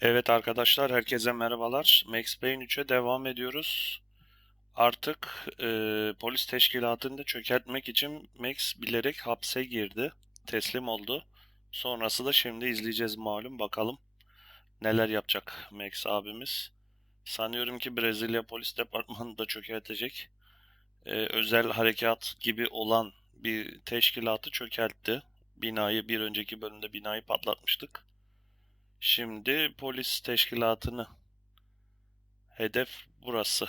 Evet arkadaşlar, herkese merhabalar. Max Payne 3'e devam ediyoruz. Artık polis teşkilatını da çökertmek için Max bilerek hapse girdi. Teslim oldu. Sonrası da şimdi izleyeceğiz malum. Bakalım neler yapacak Max abimiz. Sanıyorum ki Brezilya Polis Departmanı'nı da çökertecek. Özel harekat gibi olan bir teşkilatı çökertti. Bir önceki bölümde binayı patlatmıştık. Şimdi polis teşkilatını. Hedef burası.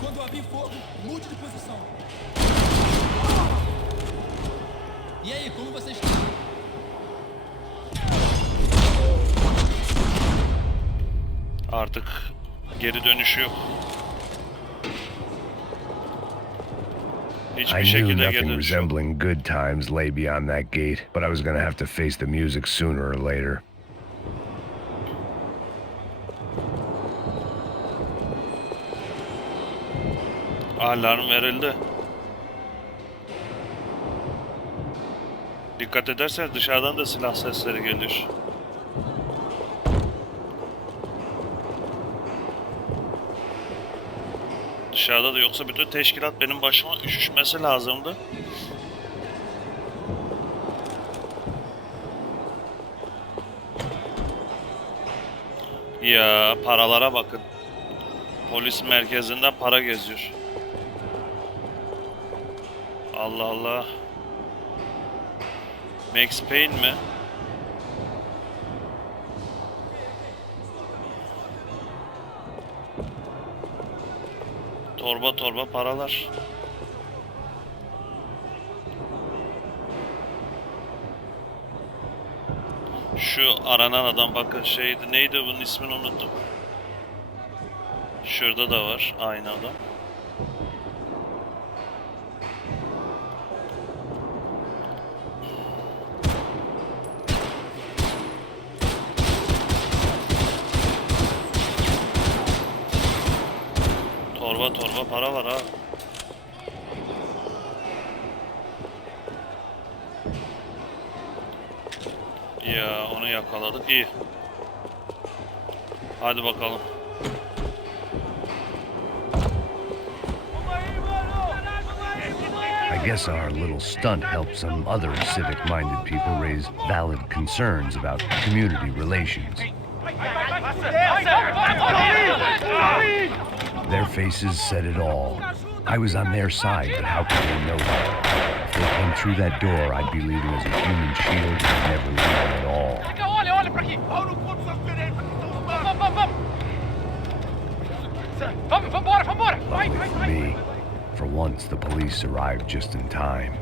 Quando abrir fogo, mude de posição. E aí, como você está? Artık geri dönüşü yok. I Hiçbir knew şekilde geri nothing dönüşü yok. resembling good times lay beyond that gate, but I was gonna have to face the music sooner or later. Alarm verildi. Dikkat ederseniz dışarıdan da silah sesleri geliyor. Dışarıda da, yoksa bütün teşkilat benim başıma üşüşmesi lazımdı. Ya paralara bakın. Polis merkezinde para geziyor. Allah Allah. Max Payne mi? Torba torba paralar. Şu aranan adam, bakın şeydi, neydi bunun ismini unuttum. Şurada da var aynı adam. Torba torba para var ha. Ya onu yakaladık, iyi. Hadi bakalım. I guess our little stunt helped some other civic-minded people raise valid concerns about community relations. Their faces said it all. I was on their side, but how could they know that? If they came through that door, I'd be leaving as a human shield and never leaving at all. Olha pra aqui! Vambora, vambora! Vai, vai, For vai! me, for once, the police arrived just in time.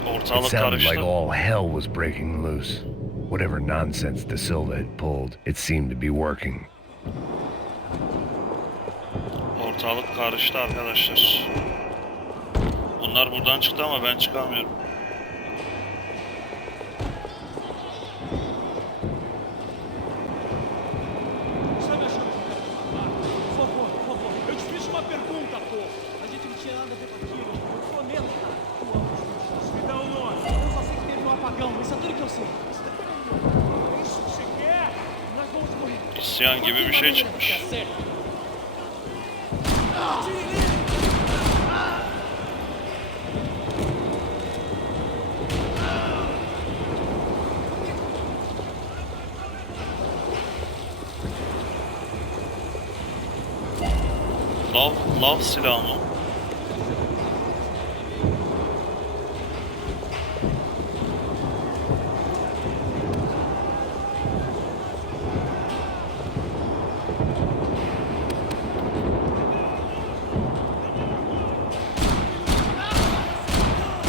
It Ortalık sounded like karıştı. all hell was breaking loose. Whatever nonsense De Silva had pulled, it seemed to be working. Ortalık karıştı arkadaşlar. Bunlar buradan çıktı ama ben çıkamıyorum. Está me achando que por favor, por favor. Eu te fiz uma pergunta, pô. A gente não tinha nada a ver com aquilo. Eu prometo, cara. Tu ama os meus. Me dá o nome. Eu só sei que teve um apagão. Isso é tudo que eu sei. Isso daqui é isso que você quer? Nós vamos morrer. İsyan gibi bir şey çıkmış. Tá certo. Lav silahı mı?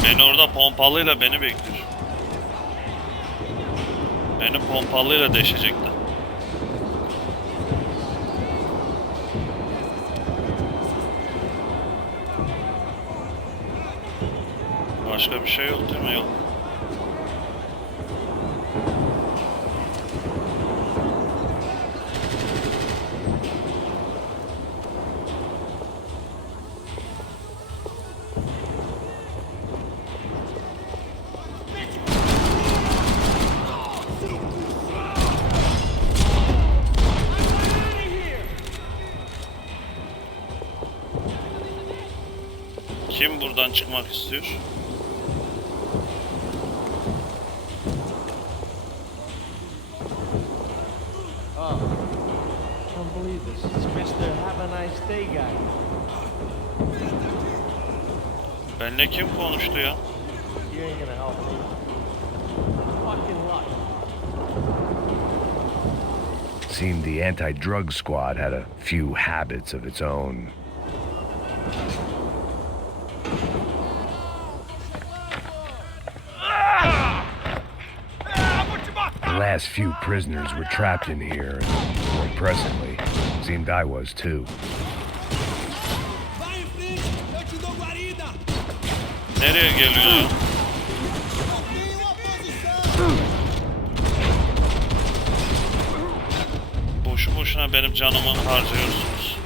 Beni orada pompalıyla beni bekliyor. Beni pompalıyla deşecekti. Başka bir şey yok değil mi? Yok. Kim buradan çıkmak istiyor? Oh, can't believe this. It's Mr. Have a nice day guy. Benle kim konuştu ya? You ain't gonna help me. Fucking luck. Seemed the anti-drug squad had a few habits of its own. The last few prisoners were trapped in here, and more presently, seemed I was too. Nereye geliyor ya? Boşu boşuna benim canımı harcıyorsunuz.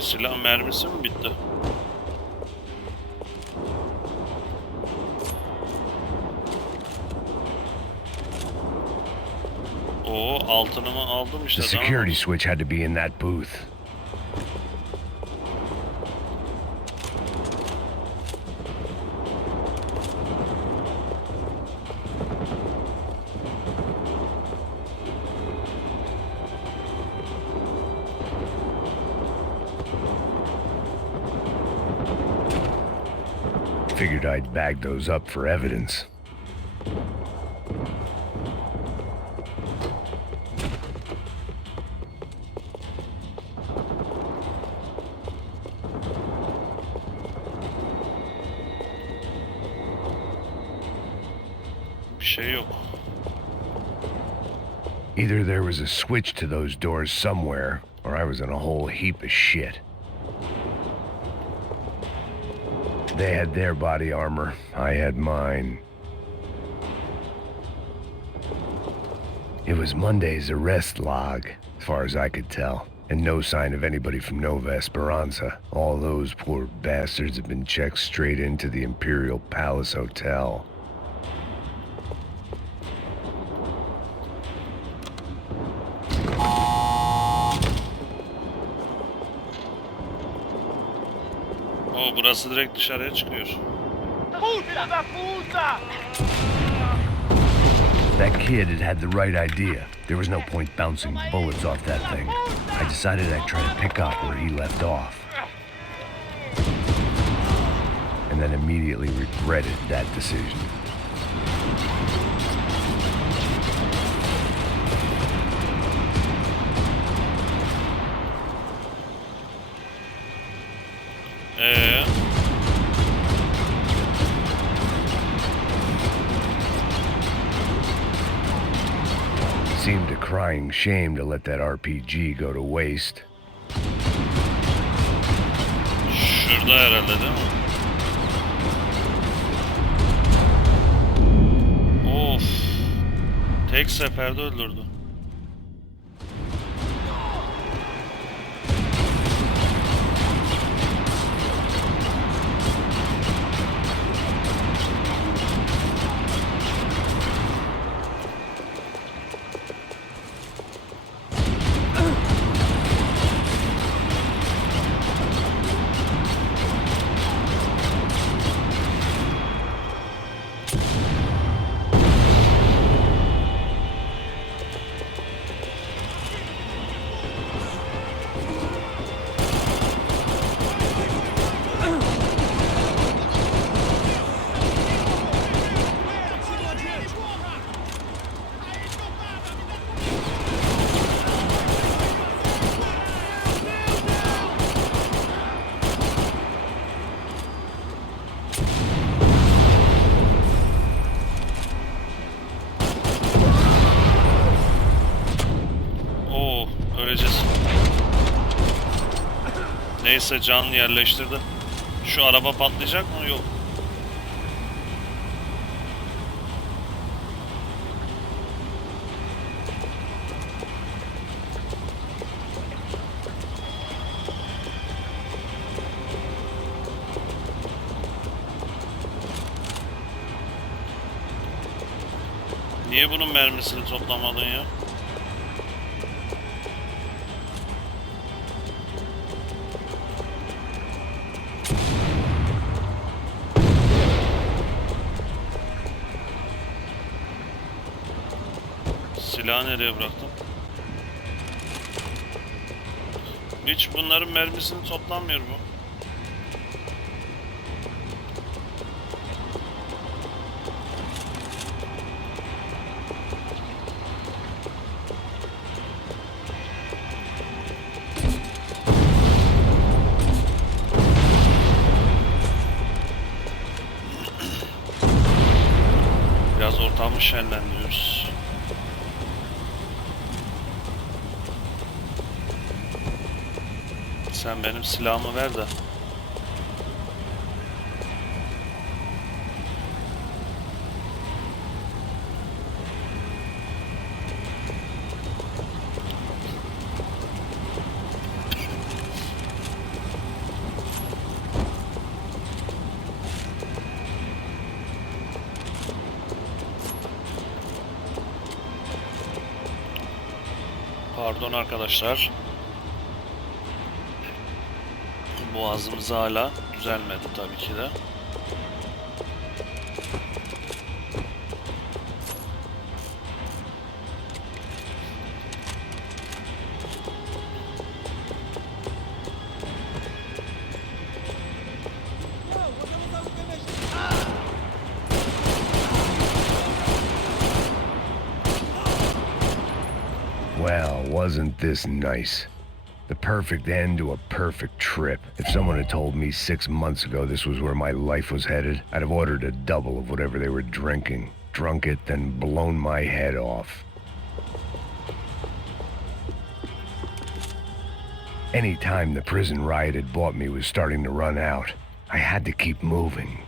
Silah mermisi mi bitti? Oo, altınımı aldım işte. The security switch had to be in that booth. Figured I'd bag those up for evidence. Bir şey yok. Either there was a switch to those doors somewhere, or I was in a whole heap of shit. They had their body armor. I had mine. It was Monday's arrest log, as far as I could tell, and no sign of anybody from Nova Esperanza. All those poor bastards have been checked straight into the Imperial Palace Hotel. Burası direkt dışarıya çıkıyor. Puta da puta! That kid had the right idea. There was no point bouncing bullets off that thing. I decided I'd try to pick up where he left off. And then immediately regretted that decision. Seemed a crying shame to let that RPG go to waste. Şurada herhalde değil mi? Of. Tek seferde öldürdü. Neyse, can yerleştirdi. Şu araba patlayacak mı? Yok. Niye bunun mermisini toplamadın ya? Silahı nereye bıraktım? Hiç bunların mermisini toplamıyor mu? Biraz ortamı şenlendiriyoruz. Sen benim silahımı ver de. Pardon arkadaşlar. Boğazımız hala düzelmedi tabii ki de. Well, wasn't this nice? The perfect end to a perfect trip. If someone had told me 6 months ago this was where my life was headed, I'd have ordered a double of whatever they were drinking, drunk it, then blown my head off. Any time the prison riot had bought me was starting to run out. I had to keep moving.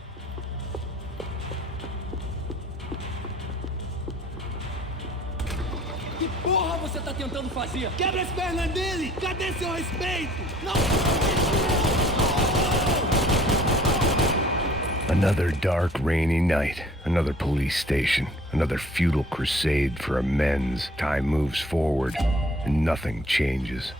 Que porra você tá tentando fazer? Quebra as pernas dele! Cadê seu respeito? Não! Another dark, rainy night. Another police station. Another futile crusade for amends. Time moves forward, and nothing changes.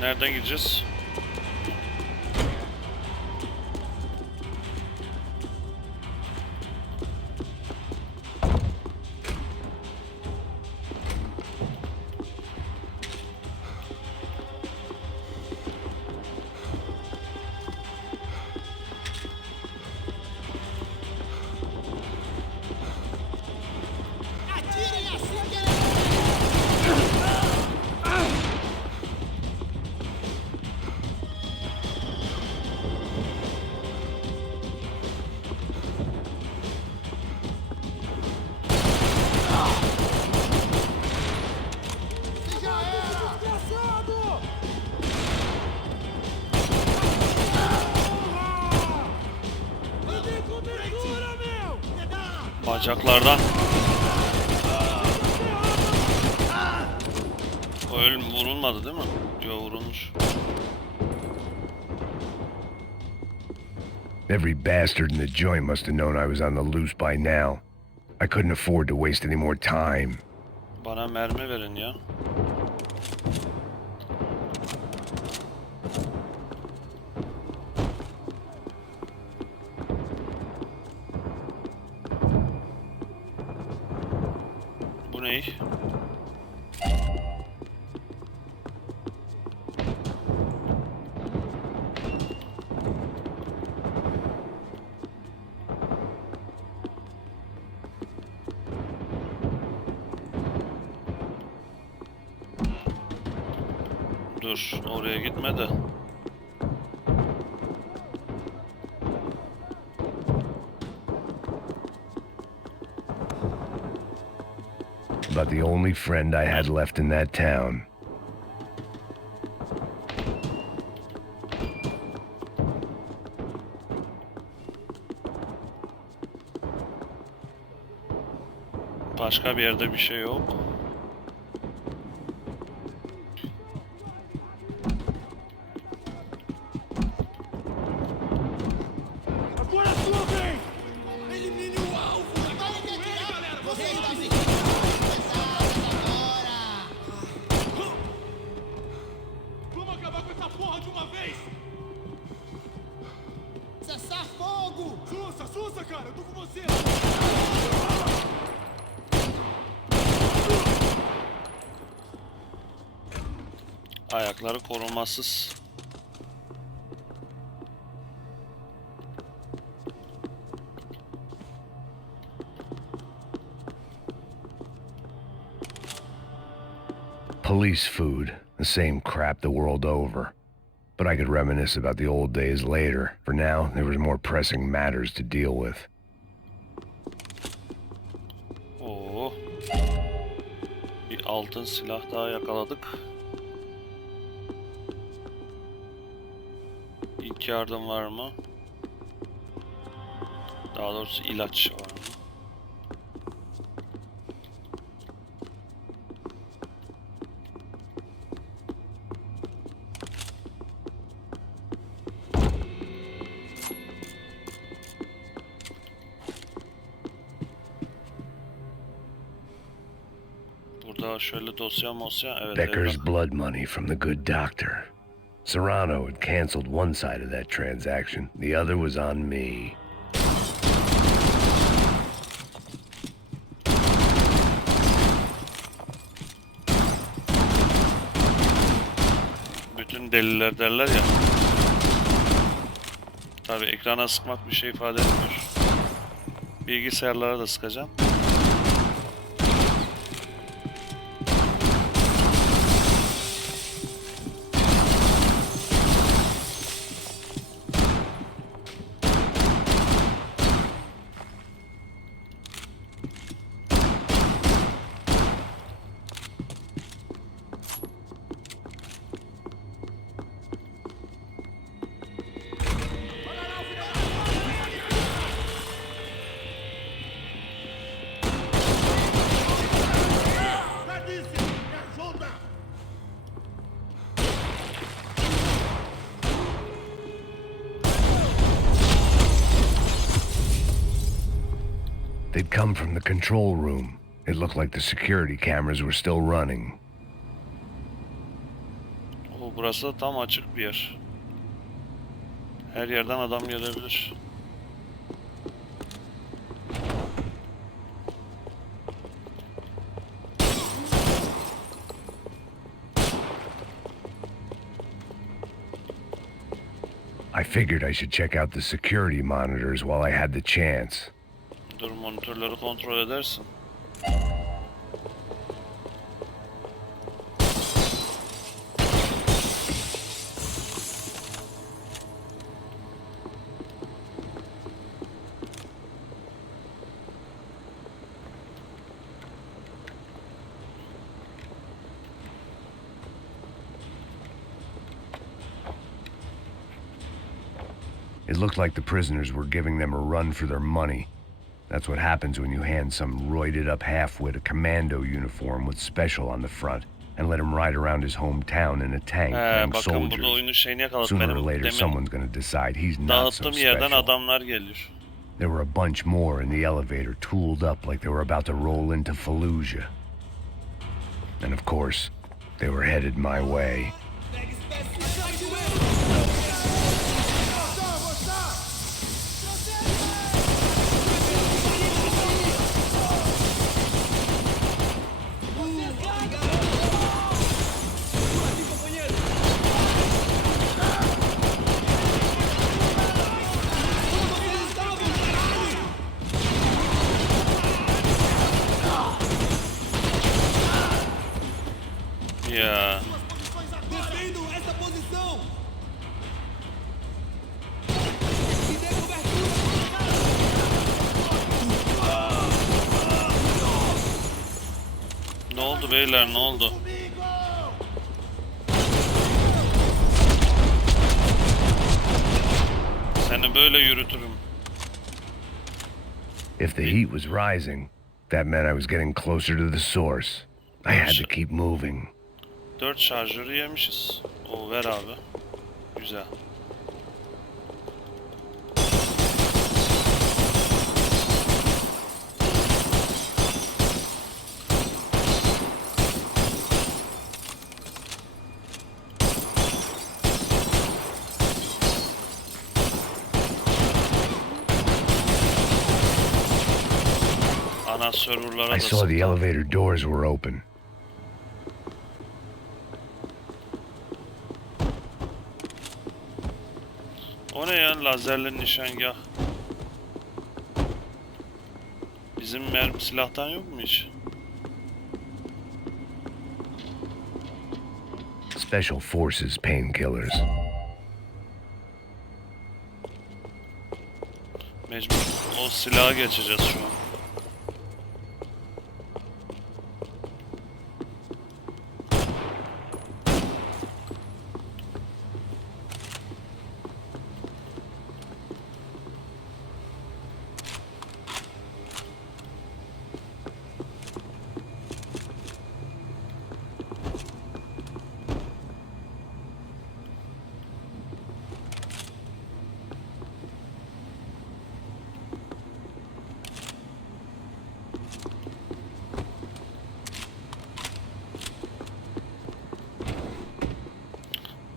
Nereden gideceğiz? Bacaklardan. O ölüm vurulmadı değil mi? Yok, vurulmuş. Every bastard in the joint must have known I was on the loose by now. I couldn't afford to waste any more time. Bana mermi verin ya. Bu ne? Dur, oraya gitme de. about the only friend I had left in that town. Başka bir yerde bir şey yok. Agora a sua vez! Elimine o alvo! Vai me atirar, galera! Você Vocês está dizem... sentindo agora! Vamos acabar com essa porra de uma vez! Cessar fogo! Sussa, sussa, cara! Eu tô com você! Ayakları korumasız. Police food, the same crap the world over. But I could reminisce about the old days later. For now, there was more pressing matters to deal with. Oo. Bir altın silah daha yakaladık. İlk yardım var mı? Daha doğrusu ilaç var mı? Burada şöyle dosya mosya. Evet, Becker's evrak. blood money from the good doctor. Serrano had canceled one side of that transaction. The other was on me. Bütün deliller derler ya. Tabii ekrana sıkmak bir şey ifade etmiyor. Bilgisayarlara da sıkacağım. Radice, me ajuda! They'd come from the control room. It looked like the security cameras were still running. Oo, burası da tam açık bir yer. Her yerden adam gelebilir. I figured I should check out the security monitors while I had the chance. Dur, monitörleri kontrol edersin. It looked like the prisoners were giving them a run for their money. That's what happens when you hand some roided-up halfwit a commando uniform with special on the front and let him ride around his hometown in a tank playing Bakın burada soldiers. oyunun şeyini yakaladık. Sooner or Benim later, demin someone's gonna decide he's not so dağıttığım yerden special. adamlar geliyor. There were a bunch more in the elevator, tooled up like they were about to roll into Fallujah. And of course, they were headed my way. Ya oldu beyler, ne oldu? Seni böyle yürütürüm. If the heat was rising, that meant I was getting closer to the source. I had to keep moving. 4 şarjörü yemişiz. O ver abi. Güzel. Ana serverlara I da saw the sıktım. elevator doors were open. O ne ya, lazerli nişangah? Bizim mermi silahtan yok mu hiç? Special Forces painkillers. Mecbur o silaha geçeceğiz şu an.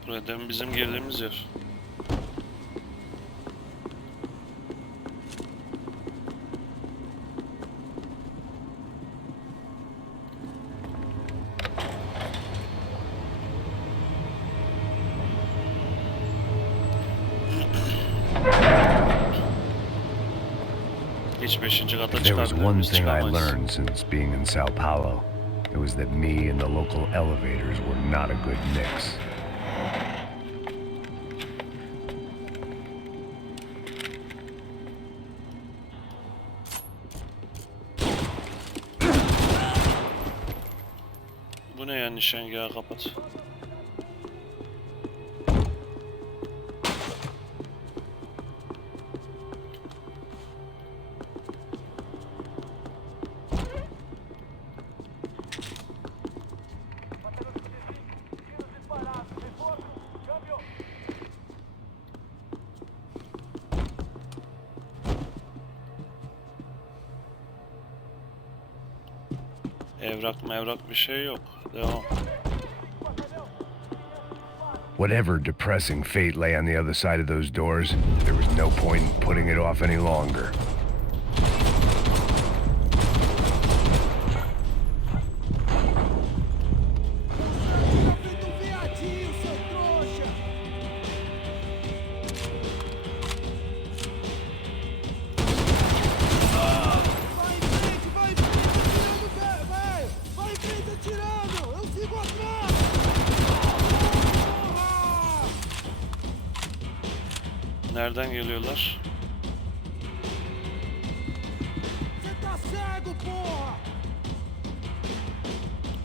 Buradan bizim girdiğimiz yer. Hiç 5. kata There was one çıkabilir thing I çıkamayız. learned since being in Sao Paulo. It was that me and the local elevators were not a good mix. Bu ne ya, nişangahı kapat. Evrak mevrak bir şey yok. Devam. Whatever depressing fate lay on the other side of those doors, there was no point in putting it off any longer. Feito um viadinho, seu trouxa! Vai em frente, vai! Atirando, velho! Vai em frente atirando! Eu sigo atrás! Porra! Nereden geliyorlar? Você tá cego, porra!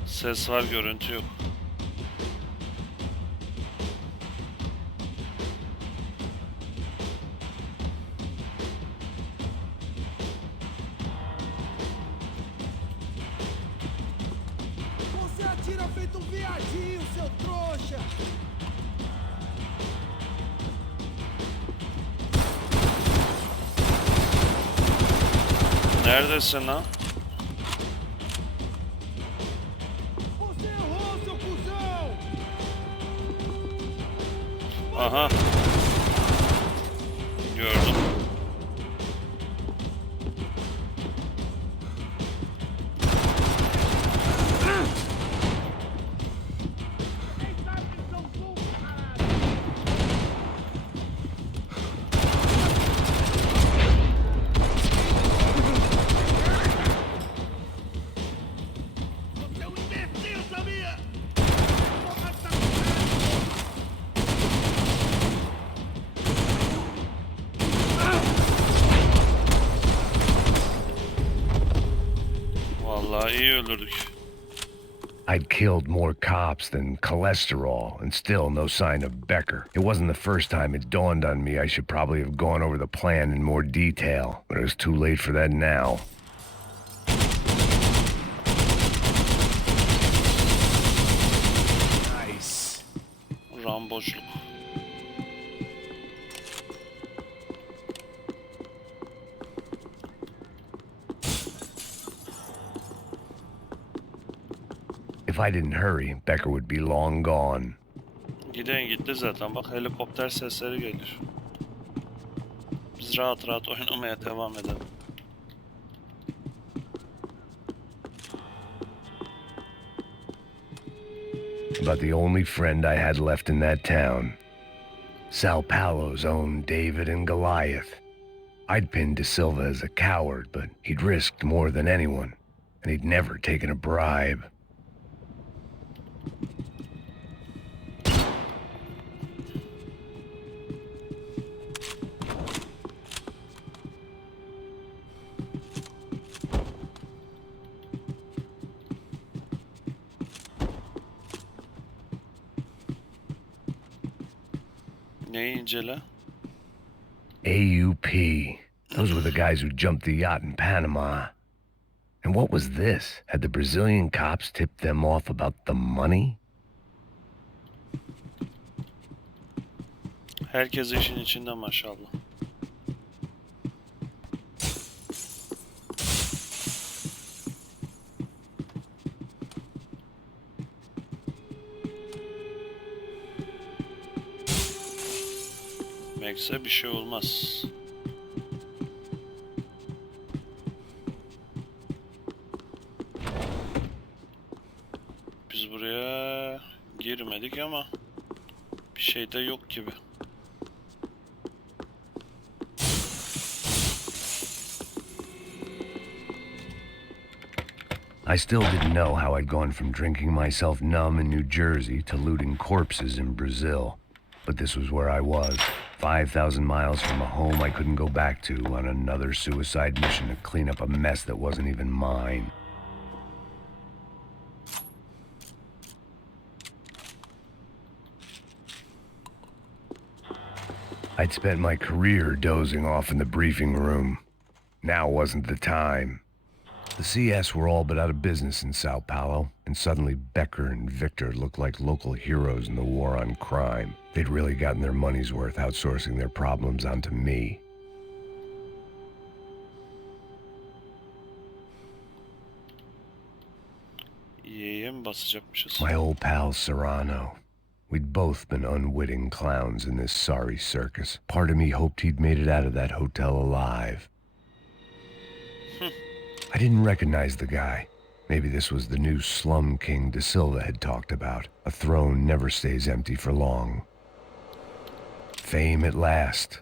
Ses var, görüntü yok. Você atira feito um viadinho, seu trouxa! Neredesin lan? Você errou, seu cuzão! Aha. Gördüm. Você é um imbecil, sabia? Vallahi iyi öldürdük. I'd killed more cops than cholesterol, and still no sign of Becker. It wasn't the first time it dawned on me I should probably have gone over the plan in more detail, but it was too late for that now. Nice. Ramboşluk. If I didn't hurry, Becker would be long gone. Giden gitti zaten. Bak helikopter sesleri gelir. Biz rahat rahat oynamaya devam edelim. But the only friend I had left in that town. Sao Paulo's own David and Goliath. I'd pinned De Silva as a coward, but he'd risked more than anyone, and he'd never taken a bribe. Neyi incele? AUP. Those were the guys who jumped the yacht in Panama. And what was this? Had the Brazilian cops tipped them off about the money? Herkes işin içinde maşallah. Max'e bir şey olmaz. Biz buraya girmedik ama bir şey de yok gibi. I still didn't know how I'd gone from drinking myself numb in New Jersey to looting corpses in Brazil. But this was where I was, 5,000 miles from a home I couldn't go back to, on another suicide mission to clean up a mess that wasn't even mine. I'd spent my career dozing off in the briefing room. Now wasn't the time. The CS were all but out of business in Sao Paulo, and suddenly Becker and Victor looked like local heroes in the war on crime. They'd really gotten their money's worth outsourcing their problems onto me. Y'ye mi basacakmışız? My old pal Serrano. We'd both been unwitting clowns in this sorry circus. Part of me hoped he'd made it out of that hotel alive. I didn't recognize the guy. Maybe this was the new slum king De Silva had talked about. A throne never stays empty for long. Fame at last.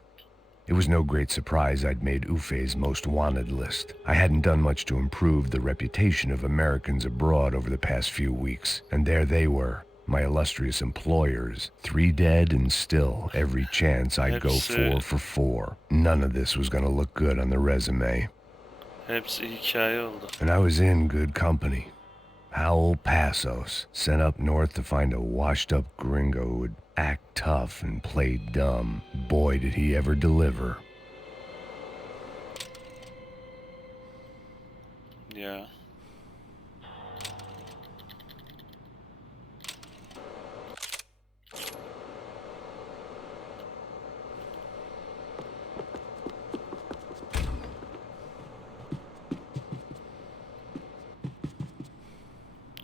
It was no great surprise I'd made Ufe's most wanted list. I hadn't done much to improve the reputation of Americans abroad over the past few weeks, and there they were, my illustrious employers, 3 dead and still every chance I'd go 4 for 4. None of this was going to look good on the resume. Hepsi hikaye oldu. And I was in good company. Howell Passos, sent up north to find a washed-up gringo who would act tough and play dumb. Boy, did he ever deliver. Ya.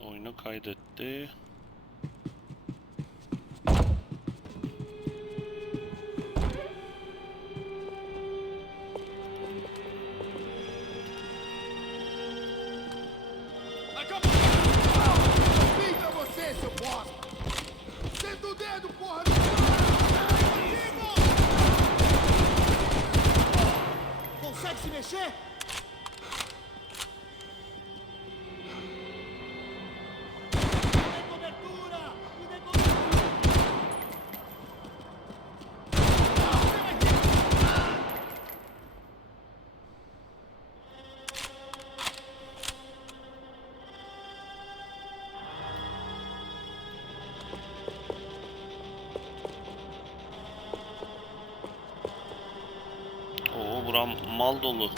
Oyunu kaydetti. Vem pra você, seu bosta! Senta o dedo, porra! Consegue se mexer? Me dê cobertura! Me dê cobertura! Buram mal dolu.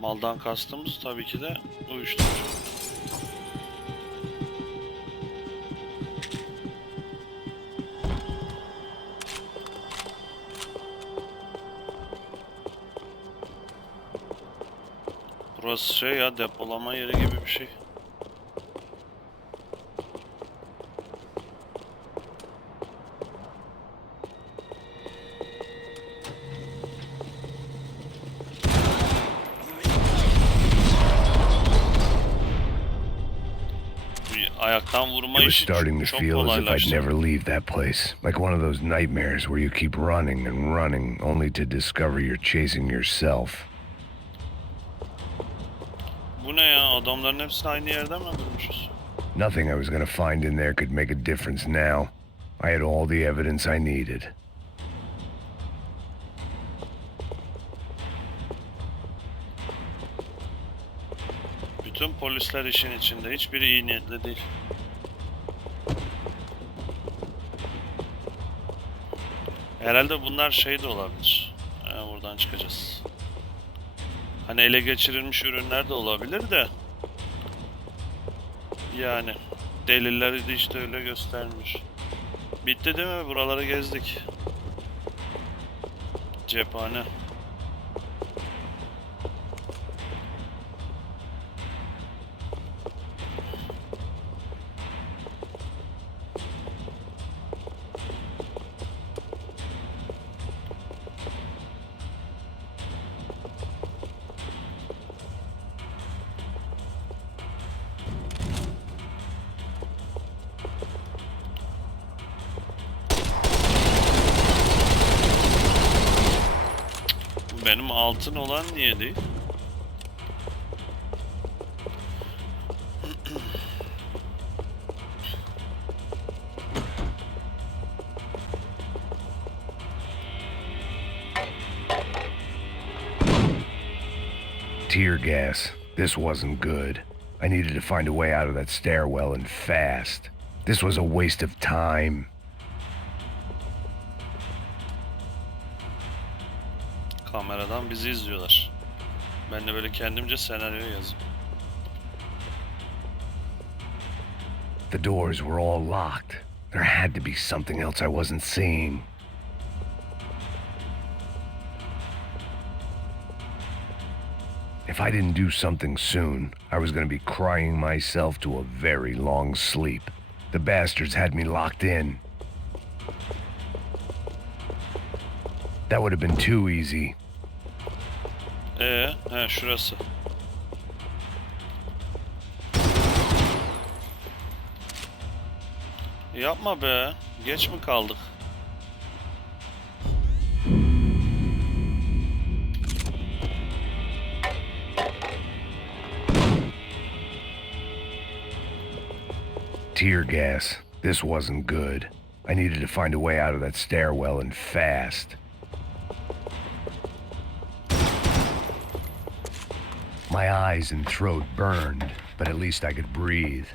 Maldan kastımız tabii ki de uyuşturucu. Burası şey ya, depolama yeri gibi bir şey. Ayaktan vurma It was işi starting to çok feel as if I'd kolaylaştı. never leave that place. Like one of those nightmares where you keep running and running only to discover you're chasing yourself. Bu ne ya? Adamların hepsini aynı yerde mi öldürmüşüz? Nothing I was gonna find in there could make a difference now. I had all the evidence I needed. Bütün polisler işin içinde. Hiçbiri iyi niyetli değil. Herhalde bunlar şey de olabilir. Buradan çıkacağız. Hani ele geçirilmiş ürünler de olabilir de. Yani delilleri de işte öyle göstermiş. Bitti değil mi? Buraları gezdik. Cephane. Benim altın olan niye değil? Tear gas. This wasn't good. I needed to find a way out of that stairwell and fast. This was a waste of time. Kameradan bizi izliyorlar. Ben de böyle kendimce senaryo yazayım. The doors were all locked. There had to be something else I wasn't seeing. If I didn't do something soon, I was going to be crying myself to a very long sleep. The bastards had me locked in. That would have been too easy. Şurası. Yapma be. Geç mi kaldık? Tear gas. This wasn't good. I needed to find a way out of that stairwell and fast. My eyes and throat burned, but at least I could breathe.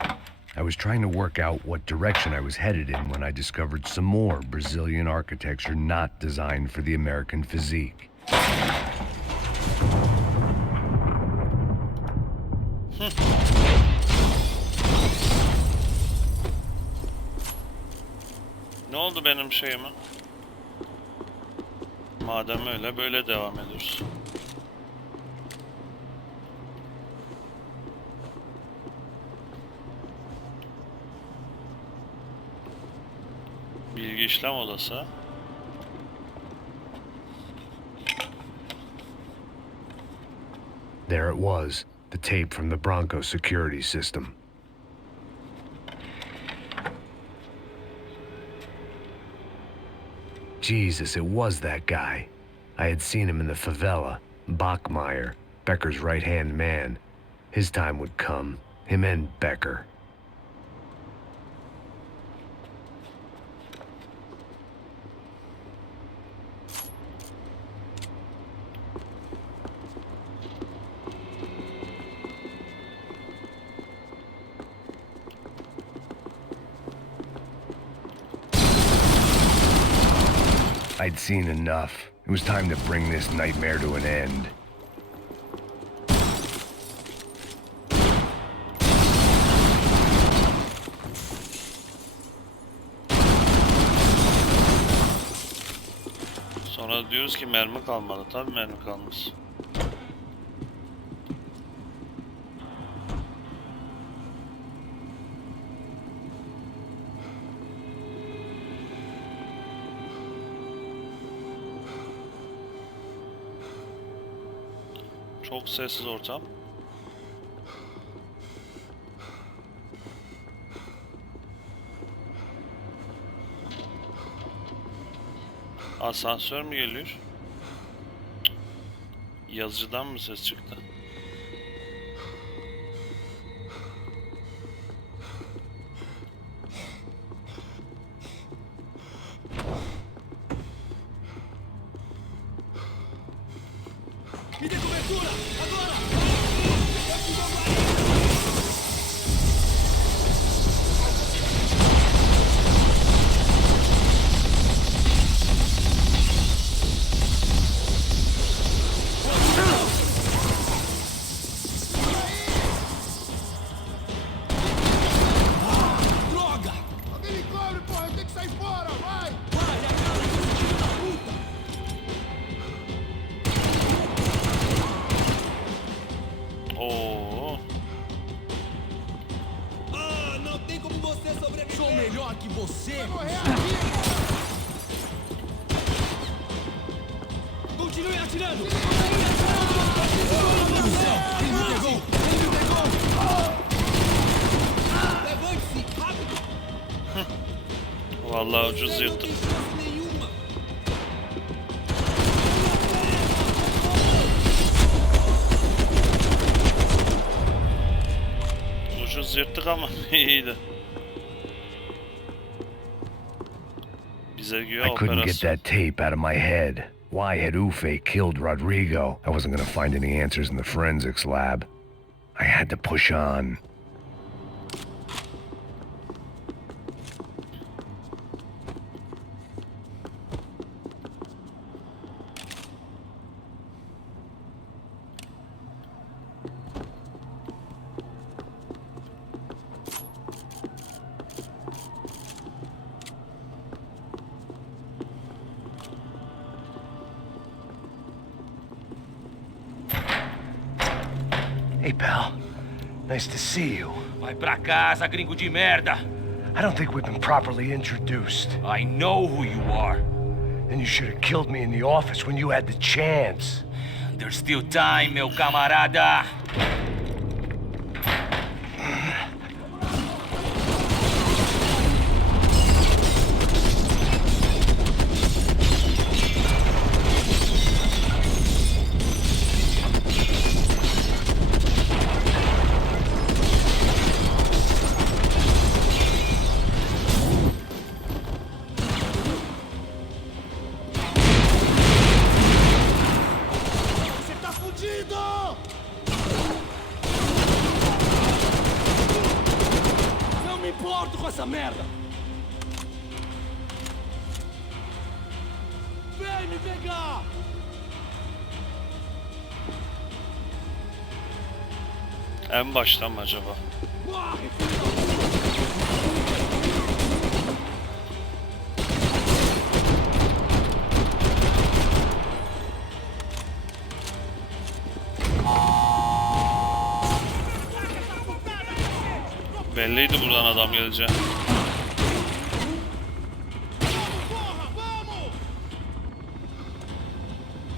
I was trying to work out what direction I was headed in when I discovered some more Brazilian architecture not designed for the American physique. Ne oldu benim şeyime? Madem öyle böyle devam ediyoruz. Bilgi işlem odası. There it was, the tape from the Branco security system. Jesus, it was that guy. I had seen him in the favela. Bachmeyer, Becker's right-hand man. His time would come. Him and Becker. I'd seen enough. It was time to bring this nightmare to an end. Sonra diyoruz ki mermi kalmadı. Tabii mermi kalmış. Çok sessiz ortam. Asansör mü geliyor? Yazıcıdan mı ses çıktı? Me dê cobertura! Agora! Droga! Alguém me cobre, porra! Eu tenho que sair fora! Vai! Vai, a cara desse filho da puta! Oo. Ah, não tem como você sobreviver! Sou melhor que você! Vai morrer aqui! Continue atirando! Continue atirando! Meu Deus do céu! Ele me pegou! Ele me pegou! Levante-se! Rápido! Vallahi ucuz Você não yırttım. tem chance nenhuma! Ucuz yırttık ama iyiydi. Bize güya I couldn't get operasyon. that tape out of my head. Why had Ufe killed Rodrigo? I wasn't gonna find any answers in the forensics lab. I had to push on. Hey, pal. Nice to see you. Vai pra casa, gringo de merda! I don't think we've been properly introduced. I know who you are. Then you should have killed me in the office when you had the chance. There's still time, meu camarada! Você tá fudido! Não me importo com essa merda! Vem me pegar! En baştan mı acaba? Corre, filho da Belliydi buradan adam geleceği. Porra, vamos!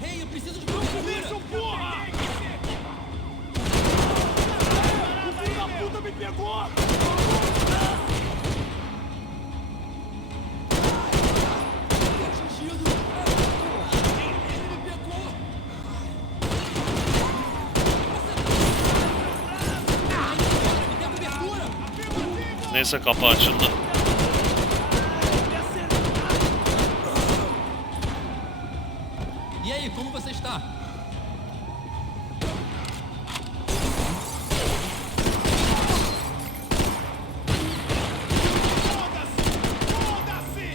Hey, eu preciso de procura! Isso, porra! O filho da puta me pegou! Fui atingido! Ele me pegou! Me dê cobertura! Neyse kapı açıldı. E aí, como você está? Foda-se! Foda-se!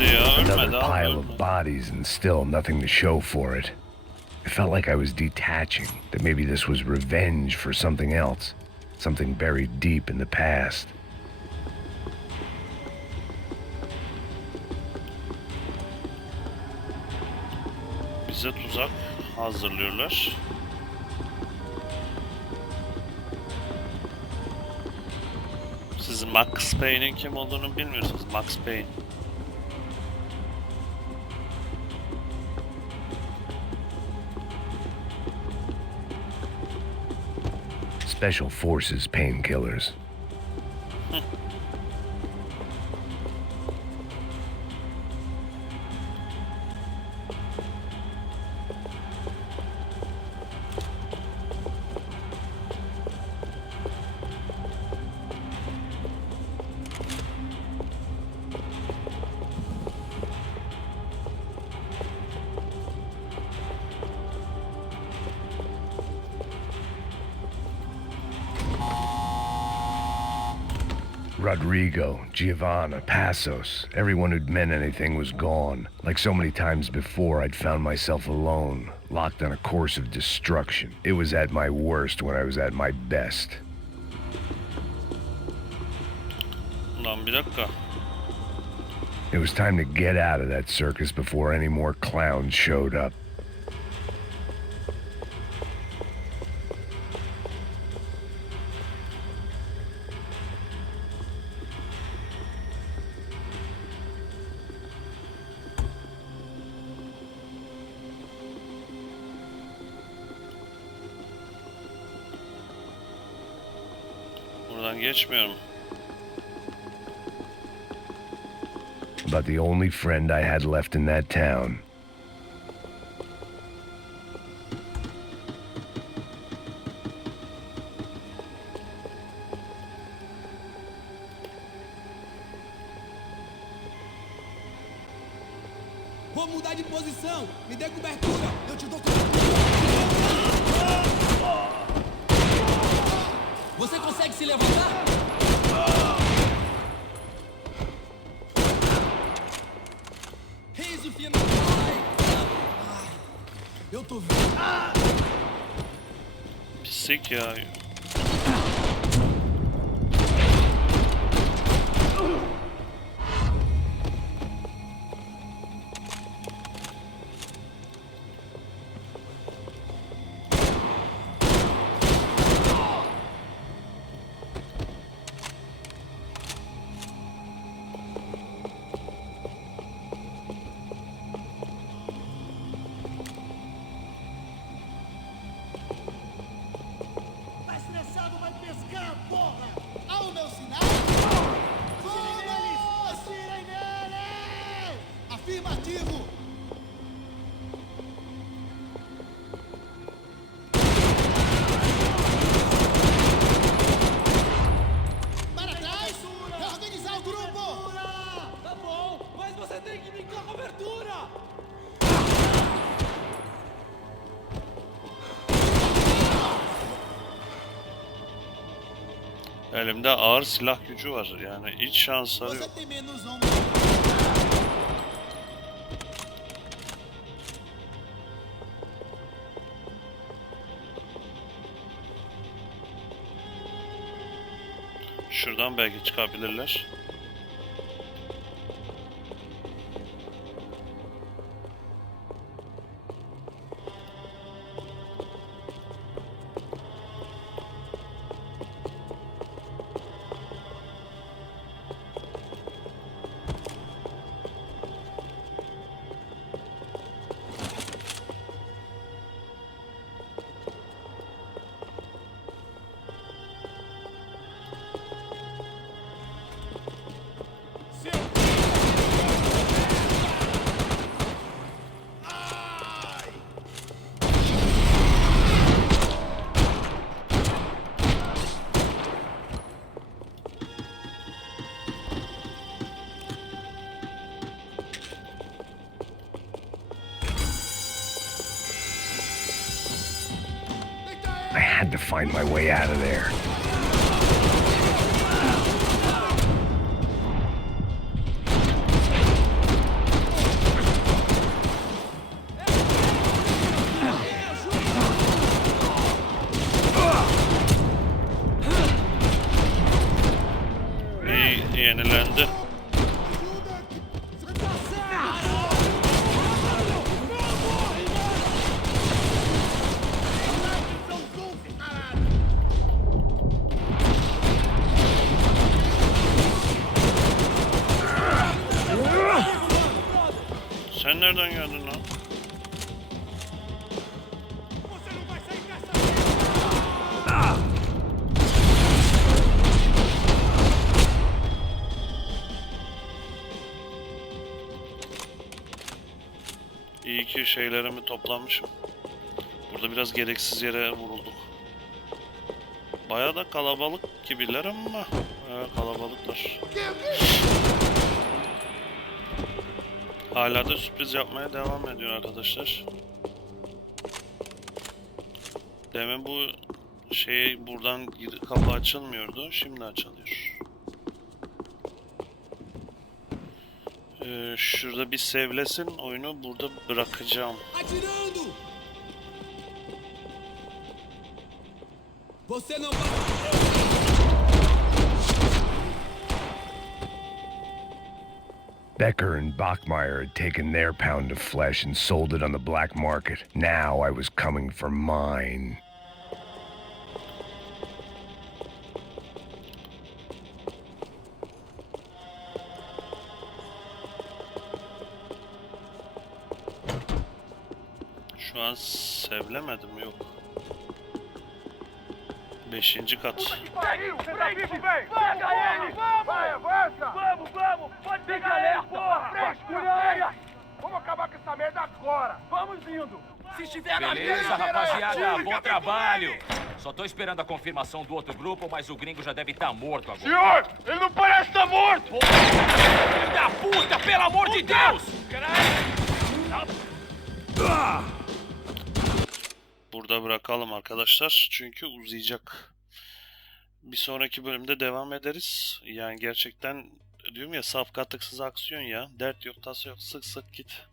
Ölmedi ya, ölmedi Another abi, pile ölmedi. of bodies and still nothing to show for it. It felt like I was detaching, that maybe this was revenge for something else, something buried deep in the past. Bize tuzak hazırlıyorlar. Siz Max Payne'in kim olduğunu bilmiyorsunuz. Max Payne. Special Forces painkillers. Rodrigo, Giovanna, Passos, everyone who'd meant anything was gone. Like so many times before, I'd found myself alone, locked on a course of destruction. It was at my worst when I was at my best. Lan bir dakika. It was time to get out of that circus before any more clowns showed up. Buradan geçmiyorum. But the only friend I had left in that town. Vou mudar de posição. Me dê cobertura. Eu te dou cobertura. Você consegue se levantar? Reis o final. Ai, eu tô vendo. Pislik ya. Tá estressado, vai pescar, porra! Ao meu sinal? Vamos! Atirem nele! Afirmativo! Para trás! Reorganizar o grupo! Tá bom, mas você tem que me dar cobertura! Elimde ağır silah gücü var. Yani hiç şansları Você yok. tem menos ombros. Şuradan belki çıkabilirler. I had to find my way out of there. Yenilendi. Sen nereden geldin lan? Você não vai sair dessa! İyi ki şeylerimi toplamışım. Burada biraz gereksiz yere vurulduk. Bayağı da kalabalık gibiler ama kalabalıklar. Hala da sürpriz yapmaya devam ediyor arkadaşlar. Demin bu şey buradan kapı açılmıyordu. Şimdi açılıyor. Şurada bir sevlesin oyunu, burada bırakacağım. Atirando! Você não vai... Becker and Bachmeyer had taken their pound of flesh and sold it on the black market. Now I was coming for mine. Şu an sevlemedim, yok. 5. kat. Pariu! Você tá vivo, velho! Pega ele! Vamos! Vai, avança! Vamos, vamos! Pode pegar ele, porra! Frescura! Vamos acabar com essa merda agora! Vamos indo! Se estiver na Beleza, mira, rapaziada, atira, bom trabalho. Só tô esperando a confirmação do outro grupo, mas o gringo já deve estar morto agora. Senhor, ele não parece estar morto! Filho da puta, pelo amor de Deus! Burada bırakalım arkadaşlar çünkü uzayacak. Bir sonraki bölümde devam ederiz. Yani gerçekten diyorum ya, safkatlıksız aksiyon ya. Dert yok, tasa yok, sık sık git.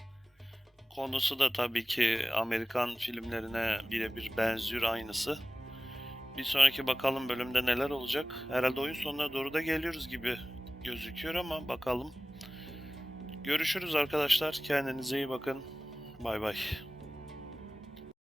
Konusu da tabii ki Amerikan filmlerine birebir benziyor, aynısı. Bir sonraki bakalım bölümde neler olacak. Herhalde oyun sonuna doğru da geliyoruz gibi gözüküyor ama bakalım. Görüşürüz arkadaşlar. Kendinize iyi bakın. Bay bay.